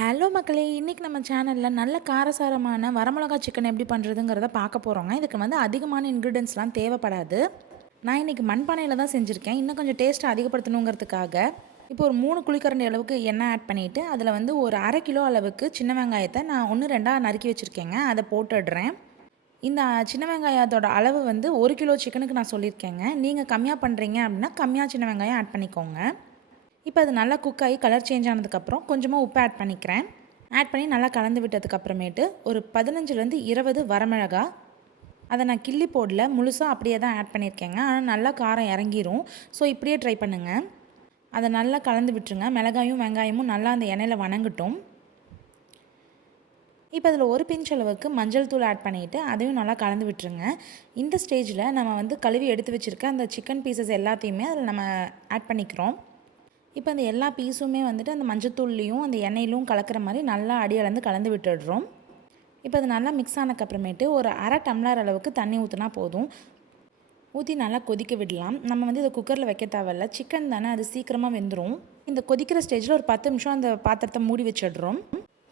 Hello மக்களே, இன்றைக்கி நம்ம சேனலில் நல்ல காரசாரமான வரமிளகா சிக்கன் எப்படி பண்ணுறதுங்கிறத பார்க்க போகிறோங்க. இதுக்கு வந்து அதிகமான இன்க்ரீடியன்ஸ்லாம் தேவைப்படாது. நான் இன்றைக்கி மண்பானையில் தான் செஞ்சுருக்கேன். இன்னும் கொஞ்சம் டேஸ்ட்டை அதிகப்படுத்தணுங்கிறதுக்காக இப்போ ஒரு 3 குழிக்கரண்டி அளவுக்கு எண்ணெய் ஆட் பண்ணிவிட்டு அதில் வந்து ஒரு அரை கிலோ அளவுக்கு சின்ன வெங்காயத்தை நான் 1 2 நறுக்கி வச்சுருக்கேங்க. அதை போட்டுடுறேன். இந்த சின்ன வெங்காயத்தோட அளவு வந்து 1 கிலோ சிக்கனுக்கு நான் சொல்லியிருக்கேங்க. நீங்கள் கம்மியாக பண்ணுறீங்க அப்படின்னா கம்மியாக சின்ன வெங்காயம் ஆட் பண்ணிக்கோங்க. இப்போ அது நல்லா குக் ஆகி கலர் சேஞ்ச் ஆனதுக்கப்புறம் கொஞ்சமாக உப்பு ஆட் பண்ணிக்கிறேன். ஆட் பண்ணி நல்லா கலந்து விட்டதுக்கப்புறமேட்டு ஒரு 15லேருந்து 20 வரமிளகா, அதை நான் கிள்ளி போடல, முழுசாக அப்படியே தான் ஆட் பண்ணியிருக்கேங்க. ஆனால் நல்லா காரம் இறங்கிரும். ஸோ இப்படியே ட்ரை பண்ணுங்கள். அதை நல்லா கலந்து விட்டுருங்க. மிளகாயும் வெங்காயமும் நல்லா அந்த எண்ணெயில் வணங்கட்டும். இப்போ அதில் ஒரு பிஞ்ச் அளவுக்கு மஞ்சள் தூள் ஆட் பண்ணிவிட்டு அதையும் நல்லா கலந்து விட்டுருங்க. இந்த ஸ்டேஜில் நம்ம வந்து கழுவி எடுத்து வச்சுருக்க அந்த சிக்கன் பீசஸ் எல்லாத்தையுமே அதில் நம்ம ஆட் பண்ணிக்கிறோம். இப்போ அந்த எல்லா பீஸுமே வந்துட்டு அந்த மஞ்சத்தூள்லேயும் அந்த எண்ணெயிலும் கலக்கிற மாதிரி நல்லா அடியளந்து கலந்து விட்டுடுறோம். இப்போ அது நல்லா மிக்ஸ் ஆனதுக்கப்புறமேட்டு ஒரு அரை டம்ளர் அளவுக்கு தண்ணி ஊற்றினா போதும். ஊற்றி நல்லா கொதிக்க விடலாம். நம்ம வந்து இதை குக்கரில் வைக்க தேவையில்ல, சிக்கன் தானே, அது சீக்கிரமாக வெந்துடும். இந்த கொதிக்கிற ஸ்டேஜில் ஒரு 10 நிமிஷம் அந்த பாத்திரத்தை மூடி வச்சிடுறோம்.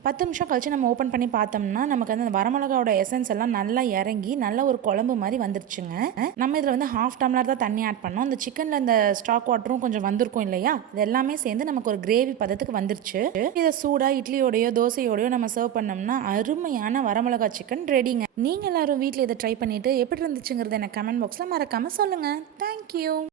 10 நிமிஷம் கழித்து நம்ம ஓப்பன் பண்ணி பார்த்தோம்னா நமக்கு வந்து அந்த வரமிளகாவோட எசன்ஸ் எல்லாம் நல்லா இறங்கி நல்ல ஒரு குழம்பு மாதிரி வந்துருச்சுங்க. நம்ம இதில் வந்து 1/2 டம்ளர் தான் தண்ணி ஆட் பண்ணோம். அந்த சிக்கனில் அந்த ஸ்டாக் வாட்டரும் கொஞ்சம் வந்திருக்கும் இல்லையா, அது எல்லாமே சேர்ந்து நமக்கு ஒரு கிரேவி பதத்துக்கு வந்துருச்சு. இதை சூடாக இட்லியோடையோ தோசையோடையோ நம்ம சர்வ் பண்ணோம்னா அருமையான வரமிளகா சிக்கன் ரெடிங்க. நீங்கள் எல்லோரும் வீட்டில் இதை ட்ரை பண்ணிவிட்டு எப்படி இருந்துச்சுங்கிறத எனக்கு கமெண்ட் பாக்ஸில் மறக்காமல் சொல்லுங்கள். தேங்க்யூ.